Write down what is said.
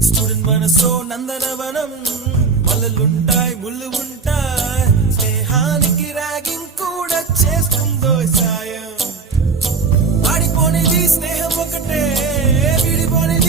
Student మనసో నందనవనం, మల్లలుంటాయి ముళ్ళు ఉంటాయి, స్నేహానికి ర్యాగింగ్ కూడా చేస్తుందో సాయం. ఆడిపోనేది స్నేహం ఒకటే, విడిపోనేది